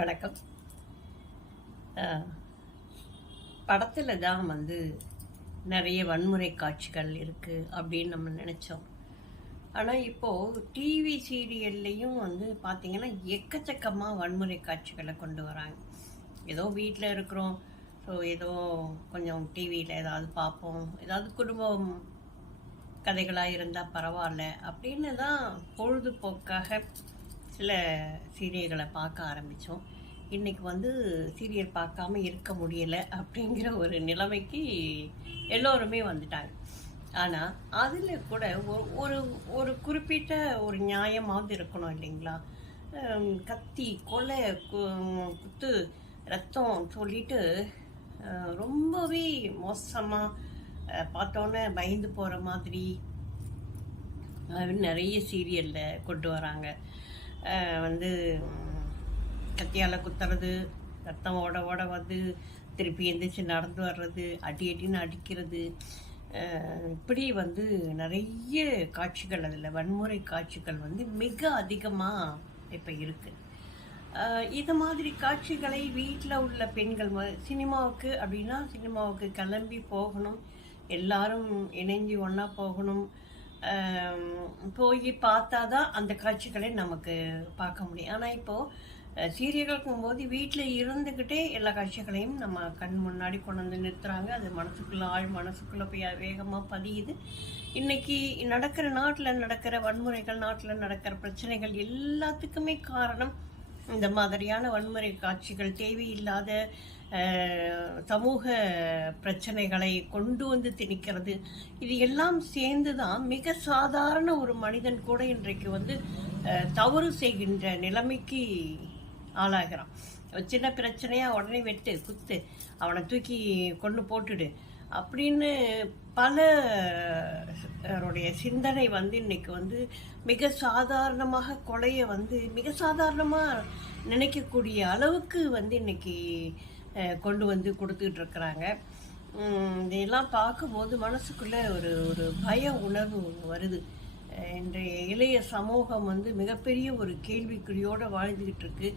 வணக்கம். படத்தில் தான் நிறைய வன்முறை காட்சிகள் இருக்குது அப்படின்னு நம்ம நினச்சோம். ஆனால் இப்போது டிவி சீரியல்லையும் பார்த்திங்கன்னா எக்கச்சக்கமாக வன்முறை காட்சிகளை கொண்டு வராங்க. ஏதோ வீட்டில் இருக்கிறோம், ஸோ ஏதோ கொஞ்சம் டிவியில் ஏதாவது பார்ப்போம், ஏதாவது குடும்பம் கதைகளாக இருந்தால் பரவாயில்ல அப்படின்னு தான் பொழுதுபோக்காக சில சீரியல்களை பார்க்க ஆரம்பித்தோம். இன்றைக்கி சீரியல் பார்க்காம இருக்க முடியலை அப்படிங்கிற ஒரு நிலைமைக்கு எல்லோருமே வந்துட்டாங்க. ஆனால் அதில் கூட ஒரு ஒரு குறிப்பிட்ட ஒரு நியாயமாவது இருக்கணும் இல்லைங்களா? கத்தி கொலை குத்து ரத்தம் சொல்லிட்டு ரொம்பவே மோசமாக பார்த்தோன்னே பயந்து போகிற மாதிரி நிறைய சீரியலில் கொண்டு வராங்க. கத்தியால் குத்துறது, ரத்தம் ஓட ஓட திருப்பி எந்திரிச்சு நடந்து வர்றது, அடின்னு அடிக்கிறது, இப்படி நிறைய காட்சிகள், அதில் வன்முறை காட்சிகள் மிக அதிகமாக இப்போ இருக்குது. இது மாதிரி காட்சிகளை வீட்டில் உள்ள பெண்கள் சினிமாவுக்கு அப்படின்னா சினிமாவுக்கு கிளம்பி போகணும், எல்லாரும் இணைஞ்சு ஒன்றா போகணும், போய் பார்த்தா தான் அந்த காட்சிகளை நமக்கு பார்க்க முடியும். ஆனால் இப்போது சீரியல்களுக்கும் போது வீட்டில் இருந்துக்கிட்டே எல்லா காட்சிகளையும் நம்ம கண் முன்னாடி கொண்டு வந்து நிறுத்துகிறாங்க. அது மனசுக்குள்ளே மனசுக்குள்ளே போய் வேகமாக பதியுது. இன்றைக்கி நடக்கிற நாட்டில் நடக்கிற வன்முறைகள், நாட்டில் நடக்கிற பிரச்சனைகள் எல்லாத்துக்குமே காரணம் இந்த மாதிரியான வன்முறை காட்சிகள், தேவையில்லாத சமூக பிரச்சனைகளை கொண்டு திணிக்கிறது. இது எல்லாம் சேர்ந்து தான் மிக சாதாரண ஒரு மனிதன் கூட இன்றைக்கு தவறு செய்கின்ற நிலைமைக்கு ஆளாகிறான். சின்ன பிரச்சனையாக உடனே வெட்டு குத்து, அவனை தூக்கி கொண்டு போட்டுடு அப்படின்னு பலருடைய சிந்தனை இன்னைக்கு மிக சாதாரணமாக கொலையை மிக சாதாரணமாக நினைக்கக்கூடிய அளவுக்கு இன்னைக்கு கொண்டு கொடுத்துக்கிட்டு இருக்கிறாங்க. இதெல்லாம் பார்க்கும்போது மனசுக்குள்ளே ஒரு ஒரு பய உணர்வு வருது. இன்றைய இளைய சமூகம் மிகப்பெரிய ஒரு கேள்விக்குறியோடு வாழ்ந்துக்கிட்டு இருக்கு.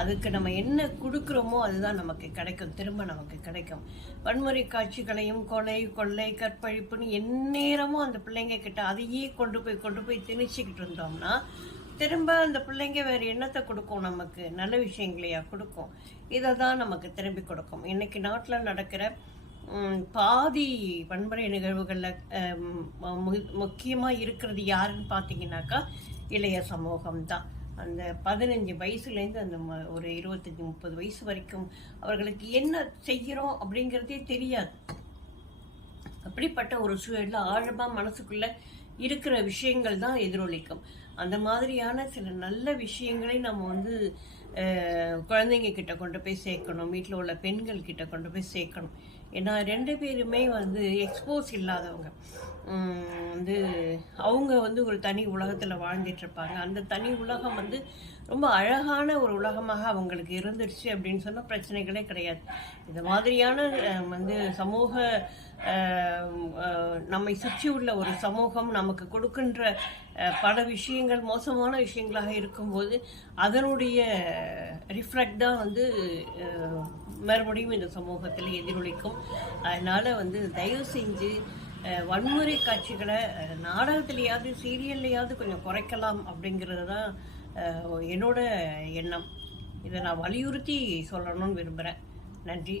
அதுக்கு நம்ம என்ன கொடுக்குறோமோ அதுதான் நமக்கு கிடைக்கும், திரும்ப நமக்கு கிடைக்கும். வன்முறை காட்சிகளையும் கொலை கொள்ளை கற்பழிப்புன்னு எந்நேரமும் அந்த பிள்ளைங்க கிட்ட அதையே கொண்டு போய் திணிச்சிக்கிட்டு இருந்தோம்னா திரும்ப அந்த பிள்ளைங்க வேறு என்னத்தை கொடுக்கும்? நமக்கு நல்ல விஷயங்களையா கொடுக்கும்? இதை தான் நமக்கு திரும்பி கொடுக்கும். இன்றைக்கி நாட்டில் நடக்கிற பாதி வன்முறை நிகழ்வுகளில் முக்கியமாக இருக்கிறது யாருன்னு பார்த்தீங்கன்னாக்கா இளைய சமூகம் தான். அந்த 15 வயசுலேருந்து அந்த ஒரு 25-30 வயசு வரைக்கும் அவர்களுக்கு என்ன செய்கிறோம் அப்படிங்கிறதே தெரியாது. அப்படிப்பட்ட ஒரு சூழலில் ஆழமாக மனசுக்குள்ளே இருக்கிற விஷயங்கள் தான் எதிரொலிக்கும். அந்த மாதிரியான சில நல்ல விஷயங்களை நம்ம குழந்தைங்க கிட்ட கொண்டு போய் சேர்க்கணும், வீட்டில் உள்ள பெண்கள் கிட்ட கொண்டு போய் சேர்க்கணும். ஏன்னா 2 பேருமே எக்ஸ்போஸ் இல்லாதவங்க, அவங்க ஒரு தனி உலகத்தில் வாழ்ந்துட்டுருப்பாங்க. அந்த தனி உலகம் ரொம்ப அழகான ஒரு உலகமாக அவங்களுக்கு இருந்துருச்சு அப்படின்னு சொன்னால் பிரச்சனைகளே கிடையாது. இது மாதிரியான சமூக நம்மை சுற்றி உள்ள ஒரு சமூகம் நமக்கு கொடுக்கின்ற பல விஷயங்கள் மோசமான விஷயங்களாக இருக்கும்போது அதனுடைய ரிஃப்ளெக்ட் தான் மறுபடியும் இந்த சமூகத்தில் எதிரொலிக்கும். அதனால் தயவு செஞ்சு வன்முறை காட்சிகளை நாடகத்திலேயாவது சீரியல்லையாவது கொஞ்சம் குறைக்கலாம் அப்படிங்கிறது தான் என்னோட எண்ணம். இதை நான் வலியுறுத்தி சொல்லணும்னு விரும்புகிறேன். நன்றி.